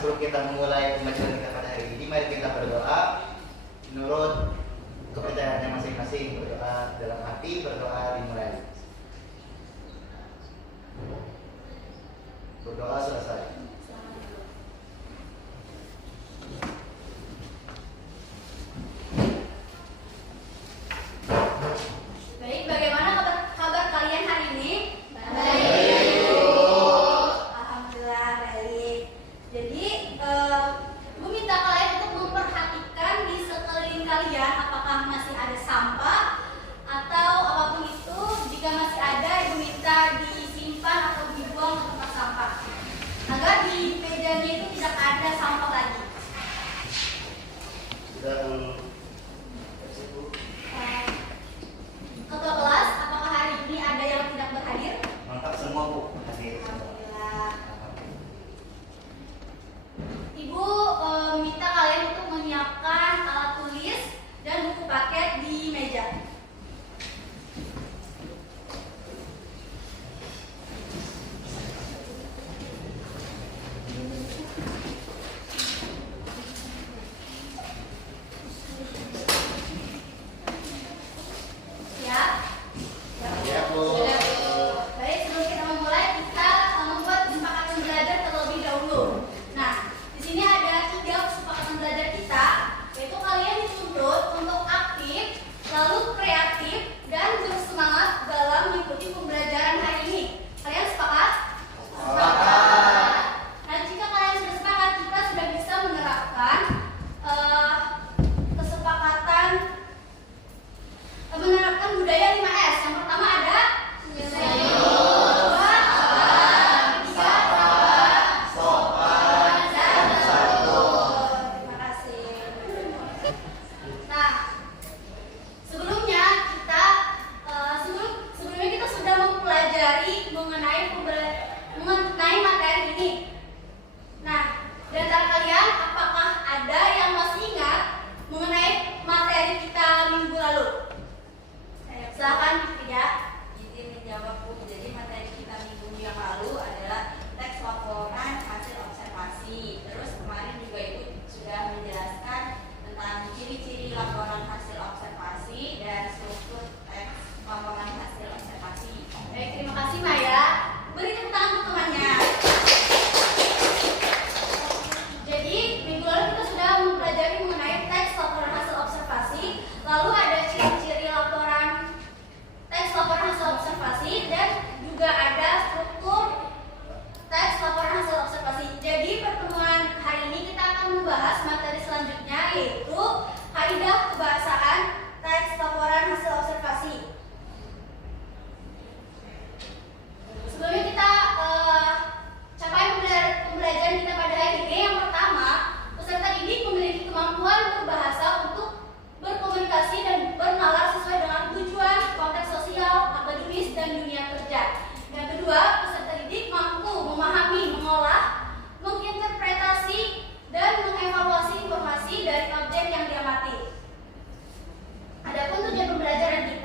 Sebelum kita memulai pembelajaran kita pada hari ini, mari kita berdoa menurut kepercayaannya masing-masing. Berdoa dalam hati, berdoa dimulai. Berdoa selesai. Baik, bagaimana kabar kalian hari ini? Jadi, Ibu minta kalian untuk memperhatikan di sekeliling kalian apakah masih ada sampah atau apapun itu. Jika masih ada, Ibu minta disimpan atau dibuang ke tempat sampah agar di mejanya itu tidak ada sampah lagi. Ketua kelas, apakah hari ini ada yang tidak berhadir? Mantap semua, Bu. Hadir. Alhamdulillah. Ibu minta kalian untuk menyiapkan alat tulis dan buku paket di meja. Siap? Siap, Bu. Baik, sebelum kita memulai, kita membuat kesepakatan belajar terlebih dahulu. Nah, di sini ada 3 kesepakatan belajar kita, yaitu kalian dituntut untuk aktif, lalu kreatif, dan bersemangat dalam mengikuti pembelajaran hari ini. Kalian sepakat? Sepakat. Nah, jika kalian sudah sepakat, kita sudah bisa menerapkan kesepakatan menerapkan budaya 5S. Yang pertama ada terima kasih. Nah, sebelumnya kita sudah mempelajari mengenai materi ini. Nah, di antara kalian apakah ada yang masih ingat mengenai materi kita minggu lalu? Silakan ya. Izin menjawab, Bu. Jadi materi kita minggu yang lalu adalah teks laporan hasil observasi. Terus kemarin juga itu sudah menjelaskan tentang ciri-ciri laporan hasil observasi dan struktur teks laporan hasil observasi. Baik, terima kasih Maya. Beri tepuk tangan untuk temannya. Jadi minggu lalu kita sudah mempelajari mengenai teks laporan hasil observasi. Lalu ada ciri-ciri teks laporan hasil observasi dan juga ada struktur teks laporan hasil observasi. Jadi pertemuan hari ini kita akan membahas materi selanjutnya, yaitu kaidah kebahasaan teks laporan hasil observasi. Sebelumnya kita capai pembelajaran kita pada hari ini. Yang pertama, peserta didik memiliki kemampuan berbahasa untuk berkomunikasi dan bernalar sesuai dengan tujuan, konteks sosial, akademis, dan dunia kerja. Yang kedua, peserta didik mampu memahami, mengolah, menginterpretasi, dan mengevaluasi informasi dari objek yang diamati. Adapun tujuan pembelajaran kita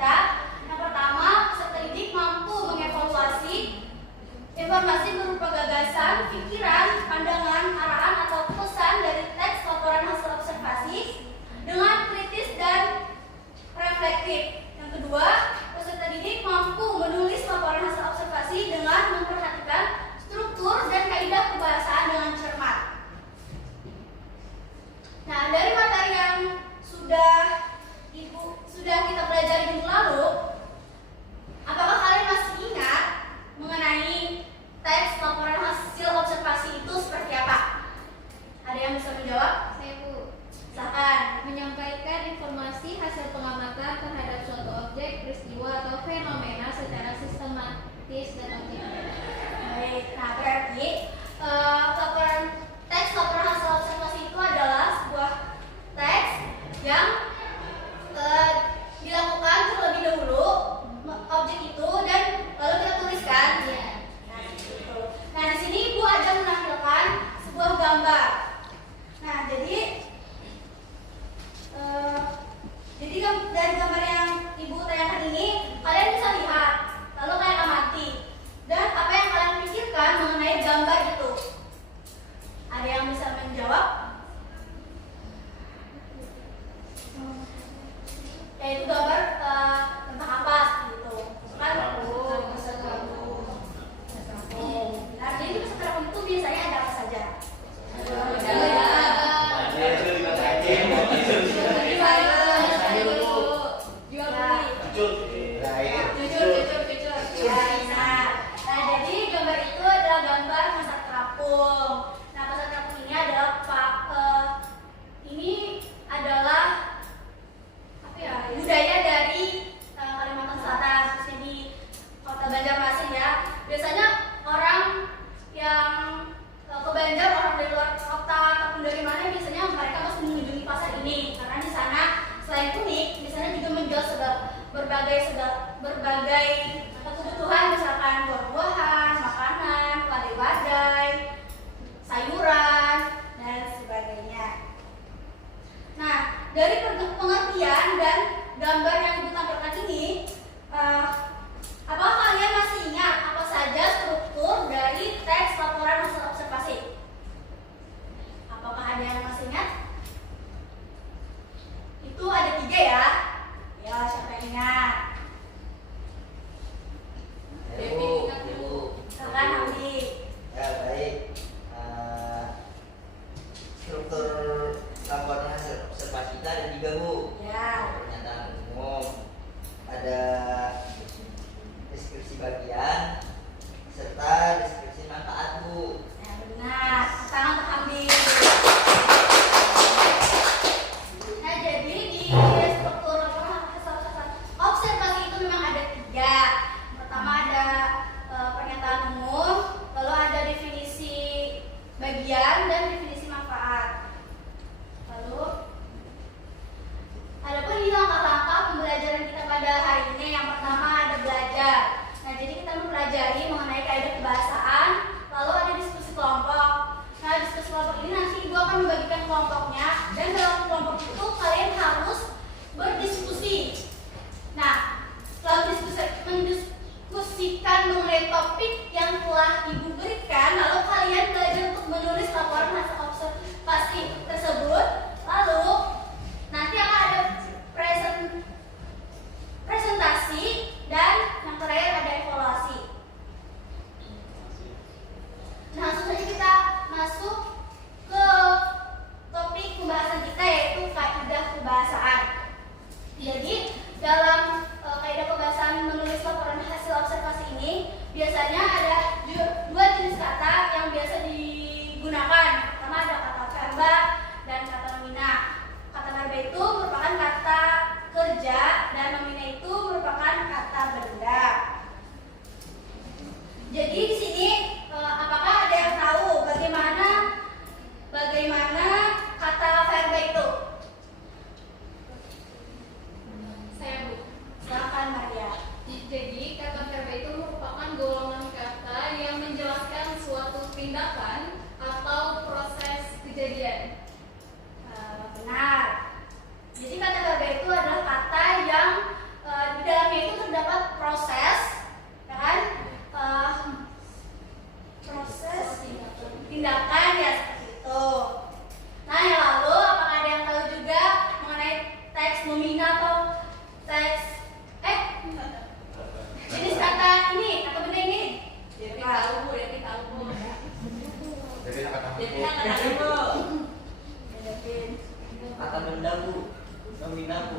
ini nanti ibu akan membagikan kelompoknya, dan dalam kelompok itu kalian harus berdiskusi. Nah, setelah mendiskusikan mengenai topik yang telah ibu berikan, lalu kalian belajar untuk menulis laporan hasil observasi tersebut. Lalu nanti akan ada presentasi, dan yang terakhir ada evaluasi. Nah, langsung saja kita masuk ke topik pembahasan kita, yaitu kaidah kebahasaan. Jadi dalam kaidah kebahasaan menulis laporan hasil observasi ini biasanya ada dua jenis kata yang biasa digunakan. Pertama ada kata verba dan kata nomina. Kata verba itu merupakan kata kerja dan nomina itu merupakan kata benda. Jadi di sini apakah ada yang tahu bagaimana kata verba itu? Saya, Bu. Silakan Maria. Jadi kata verba itu merupakan golongan kata yang menjelaskan suatu tindakan atau proses kejadian. Benar. Jadi kata verba itu adalah kata yang di dalamnya itu terdapat proses, ya kan? Proses tindakan ya, seperti itu. Nah, yang lalu apakah ada yang tahu juga mengenai teks nomina atau teks jenis kata ini atau benda ini? Jadi tahu Bu, jadi tahu Bu. Jadi kata Jadi tahu Bu. Kata benda Bu, nomina Bu.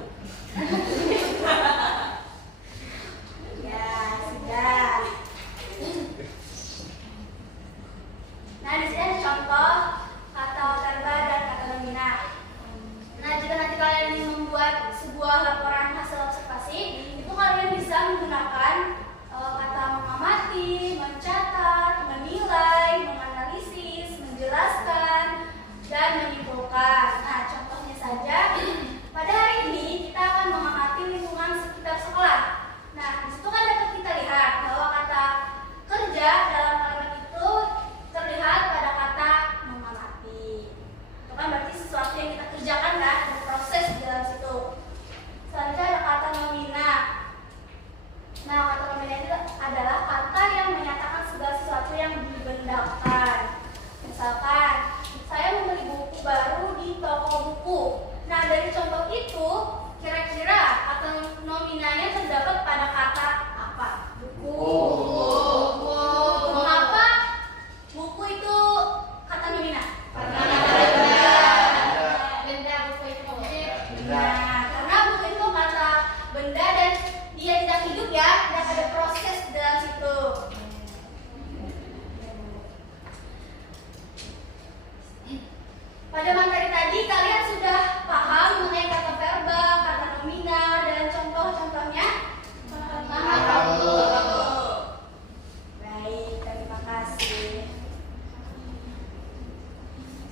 Ya, sudah. Nah, di sini ada contoh kata verba dan kata nomina. Nah, jika nanti kalian ingin membuat sebuah laporan hasil observasi, itu kalian bisa menggunakan kata mengamati, mencatat, menilai, menganalisis, menjelaskan, dan menyimpulkan. Nah, contohnya saja, pada hari ini kita akan mengamati lingkungan sekitar sekolah. Nah, di situ kan dapat kita lihat bahwa kata kerja dalam kalimat itu terlihat pada kata mengamati. Itu kan berarti sesuatu yang kita kerjakan, kan, ada proses di dalam situ. Selanjutnya ada kata nomina. Nah, kata nomina itu adalah kata yang menyatakan segala sesuatu yang dibendakan. Misalkan, saya membeli buku baru di toko buku. Nah, dari contoh itu, kira-kira kata nominanya terdapat pada kata apa? Buku. Mengapa buku itu kata nomina? Benda, buku itu objek. Nah, karena buku itu kata benda dan dia tidak hidup, ya, tidak ada proses di dalam situ. Pada materi tadi kalian sudah paham mengenai kata verba, kata nomina, dan contoh-contohnya? Baik, terima kasih.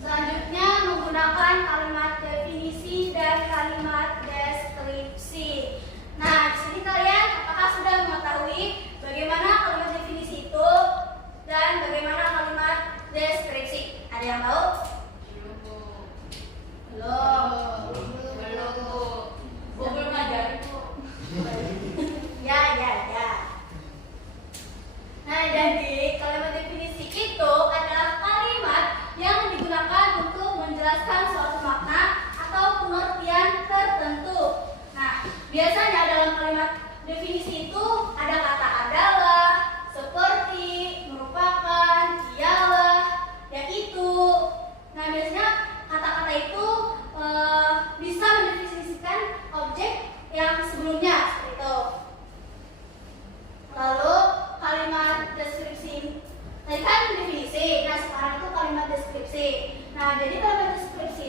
Selanjutnya menggunakan kalimat definisi dan kalimat deskripsi. Nah, di sini kalian apakah sudah mengetahui bagaimana kalimat definisi itu dan bagaimana kalimat deskripsi? Ada yang tahu? Belum. Bu belum ngajarin Bu. Ya. Nah, jadi kalimat definisi itu adalah kalimat yang digunakan untuk menjelaskan suatu makna atau pengertian tertentu. Nah, biasanya dalam kalimat definisi itu ada kata adalah, seperti, merupakan, ialah, yaitu. Nah, biasanya kata-kata itu bisa mendefinisikan objek yang sebelumnya, seperti itu. Lalu kalimat deskripsi, tadi kan definisi, nah sekarang itu kalimat deskripsi. Nah, jadi kalimat deskripsi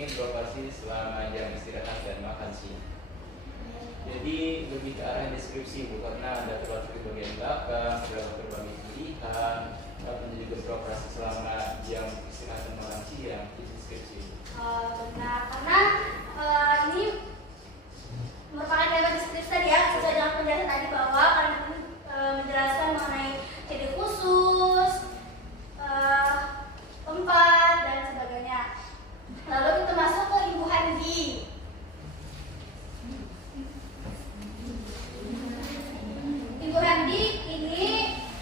ini beroperasi selama jam istirahat dan makan siang. Jadi lebih ke arah deskripsi Bu, karena ada terlalu di bagian belakang, terdapat berbagai pilihan, dan juga beroperasi selama jam istirahat dan makan siang. Itu deskripsi. Benar, karena ini merupakan tema deskripsi tadi ya, sesuai dengan penjelasan tadi bahwa kalian menjelaskan mengenai ciri khusus, tempat dan sebagainya. Lalu kita masuk ke Ibu Handi. Ibu Handi ini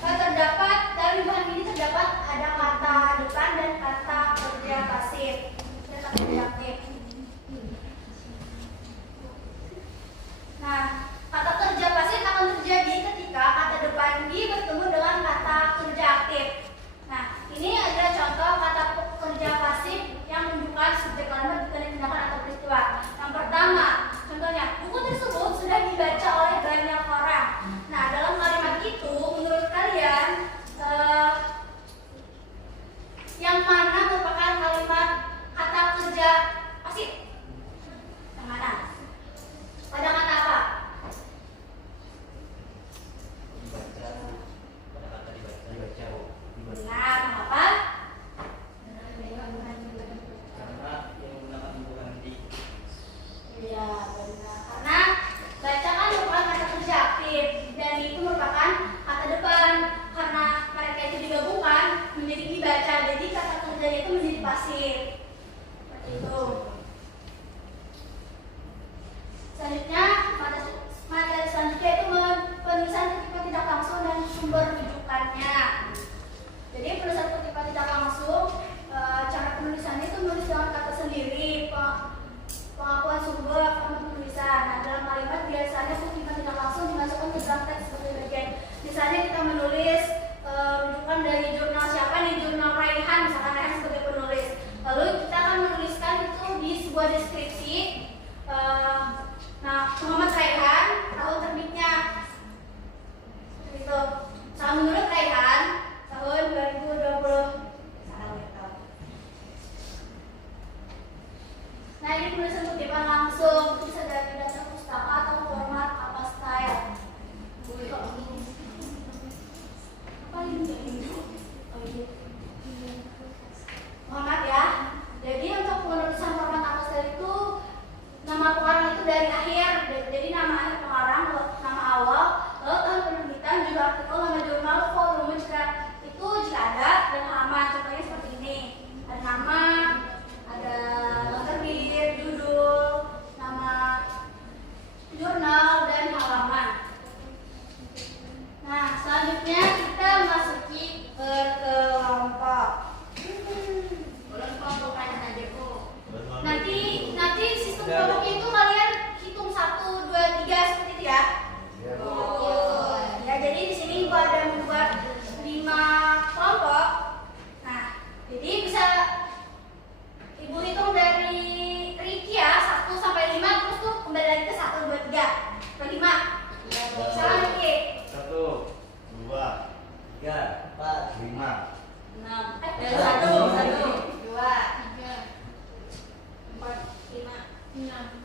terdapat dalam Ibu Handi ini terdapat ada kata depan dan kata kerja pasif dan kata kerja aktif. Nah, kata kerja pasif akan terjadi ketika kata depan di bertemu dengan kata kerja aktif. Nah, ini adalah contoh kata kerja pasif yang menunjukkan subjek kalimat bukan tindakan atau peristiwa. Yang pertama, contohnya, buku tersebut sudah dibaca oleh banyak orang. Nah, dalam kalimat itu, menurut kalian, yang mana merupakan kalimat kata kerja pasif? Yang mana? Pada kata apa? Benar, mengapa? Karena yang menggunakan Ibu Handi. Iya, benar. Karena baca kan merupakan kata kerja aktif dan itu merupakan kata depan. Karena mereka itu digabungkan menjadi dibaca, jadi kata kerjanya itu menjadi pasif. Seperti itu. Selanjutnya, materi selanjutnya itu penulisan kutipan tidak langsung dan sumber rujukannya. Jadi penulisan kutipan tidak langsung, cara penulisannya itu menulis dengan kata sendiri, pengakuan sumber, format penulisan. Nah, dalam kalimat biasanya kutipan tidak langsung dimasukkan ke dalam teks sebagai bagian. Misalnya kita menulis rujukan dari jurnal siapa nih, jurnal Raihan, misalkan Raihan sebagai penulis. Lalu kita akan menuliskan itu di sebuah deskripsi. Nah, Muhammad Raihan, tahun terbitnya itu. Salah menurut Raihan, tahun 2020. Nah, ini penulisan kutipan langsung, bisa dari dasar pustaka atau format apa style. Apa ini? Oh, iya. Mohon maaf ya. Jadi untuk penulisan format apa style itu nama pengarang itu dari akhir. Jadi nama akhir pengarang, nama awal, lalu tahun penerbitan, judul artikel, nama jurnal, volume jika ada, dan halaman. Contohnya seperti ini. Ada nama, ada terbit, judul, nama jurnal, dan halaman. Nah, selanjutnya kita masuki kelompok. Boleh kelompokan aja Bu. Nanti sistem kelompoknya itu kalian hitung 1, 2, 3 seperti itu ya. Ya, jadi di sini Ibu ada membuat 5 kelompok. Nah, jadi bisa Ibu hitung dari Riki ya, 1 sampai 5, terus tuh kembali lagi ke 1, 2, 3 ke 5. Salah Riki. 1, 2, 3, 4, 5. 6. Dari 1, 1, 2, 3, 4, 5. 6.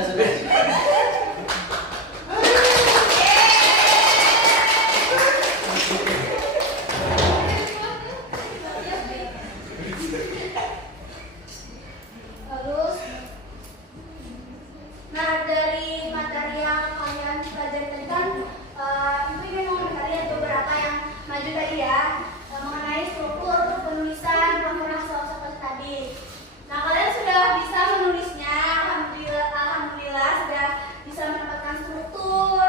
sudah. Terus, nah dari materi yang kalian pelajari tadi kan, itu memang kalian beberapa yang maju tadi ya, mengenai struktur penulisan laporan hasil observasi tadi. Nah kalian sudah bisa menulisnya, alhamdulillah sudah bisa mendapatkan struktur,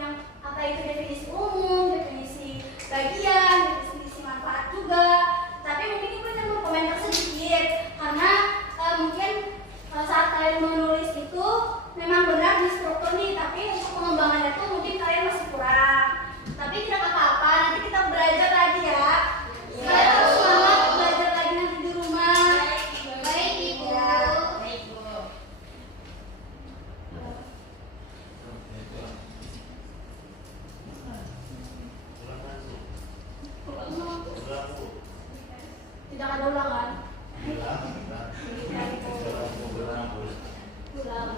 yang apa itu definisi umum, definisi bagian, definisi manfaat juga. Tapi mungkin ibu ingin berkomentar sedikit karena mungkin saat kalian menulis itu memang benar di struktur nih, tapi untuk pengembangannya tuh mungkin kalian masih kurang. Tapi tidak apa-apa, nanti kita belajar lagi ya. Kalian harus semangat belajar lagi nanti di rumah. Baik Ibu. Ya. Baik, Bu. Tidak ada ulangan. Ulang.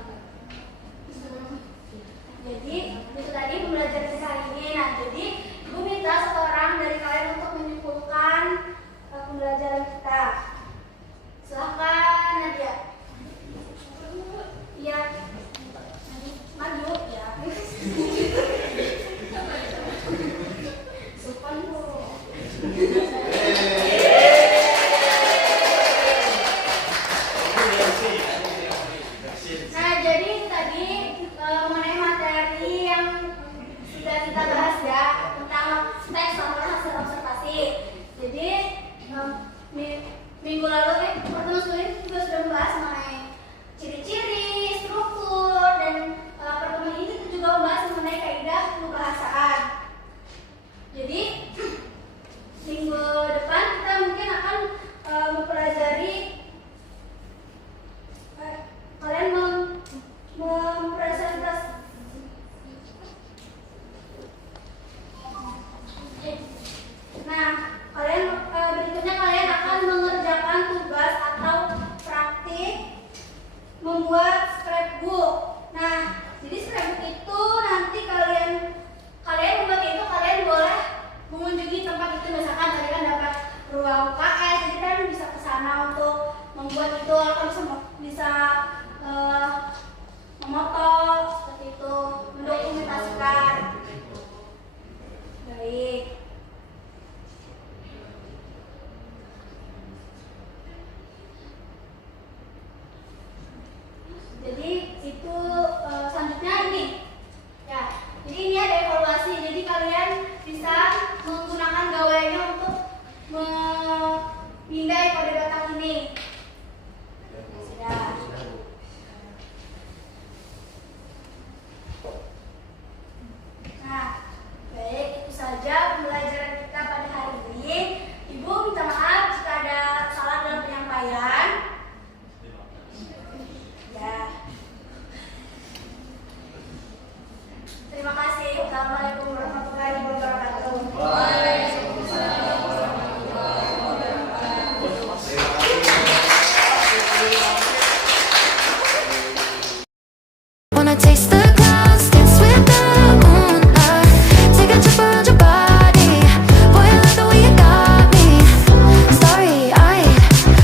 Jadi itu tadi pembelajaran kita hari ini. Nah, jadi ibu minta satu orang dari kalian untuk menyimpulkan pembelajaran kita. Silahkan Nadia. Iya. Maju ya. Sopan Bu. Nah, jadi tadi mengenai materi yang sudah kita bahas ya tentang teks laporan hasil observasi. Jadi minggu lalu pertemuan sebelumnya juga sudah membahas mengenai ciri-ciri, struktur, dan pertemuan ini kita juga membahas mengenai kaidah kebahasaan. Jadi minggu depan kita mungkin akan mempelajari kalian mempresentasi. Nah, kalian berikutnya kalian akan mengerjakan tugas atau praktik membuat scrapbook. Nah, jadi scrapbook itu nanti kalian membuat itu kalian boleh mengunjungi tempat itu, misalkan tadi kan dapat ruang UKS, jadi kalian bisa ke sana untuk membuat itu, atau bisa memoto seperti itu, mendokumentasikan. Baik. Jadi itu selanjutnya ini ya. Jadi ini ada evaluasi. Jadi kalian bisa menggunakan gaweannya untuk memindai